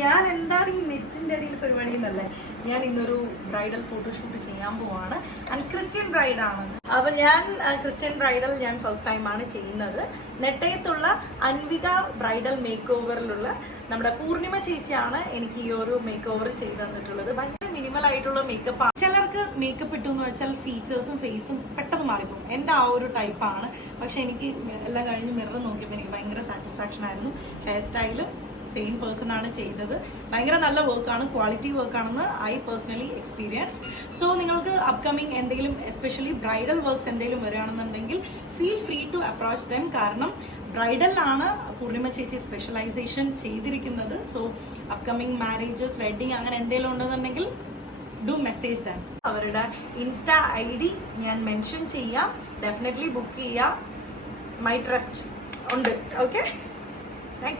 ഞാൻ എന്താണ് ഈ നെറ്റിൻ്റെ അടിയിൽ പരിപാടി എന്നല്ലേ, ഞാൻ ഇന്നൊരു ബ്രൈഡൽ ഫോട്ടോഷൂട്ട് ചെയ്യാൻ പോവാണ്. ആൻഡ് ക്രിസ്ത്യൻ ബ്രൈഡാണ്. അപ്പം ഞാൻ ക്രിസ്ത്യൻ ബ്രൈഡൽ ഞാൻ ഫസ്റ്റ് ടൈമാണ് ചെയ്യുന്നത്. നെട്ടയത്തുള്ള അൻവിക ബ്രൈഡൽ മേക്ക് ഓവറിലുള്ള നമ്മുടെ പൂർണിമ ചേച്ചിയാണ് എനിക്ക് ഈ ഒരു മേക്ക് ഓവർ ചെയ്ത് തന്നിട്ടുള്ളത്. ഭയങ്കര മിനിമൽ ആയിട്ടുള്ള മേക്കപ്പ് ആണ്. ചിലർക്ക് മേക്കപ്പ് ഇട്ടു എന്ന് വെച്ചാൽ ഫീച്ചേഴ്സും ഫേസും പെട്ടെന്ന് മാറിപ്പോകും. എൻ്റെ ആ ഒരു ടൈപ്പാണ്. പക്ഷെ എനിക്ക് എല്ലാം കഴിഞ്ഞ് മിറർ നോക്കിയപ്പോൾ എനിക്ക് ഭയങ്കര സാറ്റിസ്ഫാക്ഷൻ ആയിരുന്നു. ഹെയർ സ്റ്റൈലും സെയിം പേഴ്സൺ ആണ് ചെയ്തത്. ഭയങ്കര നല്ല വർക്കാണ്, ക്വാളിറ്റി വർക്കാണെന്ന് ഐ പേഴ്സണലി എക്സ്പീരിയൻസ്. സോ നിങ്ങൾക്ക് അപ്കമിങ് എന്തെങ്കിലും എസ്പെഷ്യലി ബ്രൈഡൽ വർക്ക്സ് എന്തെങ്കിലും വരികയാണെന്നുണ്ടെങ്കിൽ feel free to approach them. കാരണം ബ്രൈഡലാണ് പൂർണിമ ചേച്ചി സ്പെഷ്യലൈസേഷൻ ചെയ്തിരിക്കുന്നത്. സോ അപ്കമിങ് മാരേജസ്, വെഡിങ് അങ്ങനെ എന്തെങ്കിലും ഉണ്ടെന്നുണ്ടെങ്കിൽ ഡു മെസ്സേജ് ദം. അവരുടെ ഇൻസ്റ്റാ ID ഞാൻ മെൻഷൻ ചെയ്യാം. ഡെഫിനറ്റ്ലി ബുക്ക് ചെയ്യാം. മൈ ട്രസ്റ്റ് ഉണ്ട്. ഓക്കെ.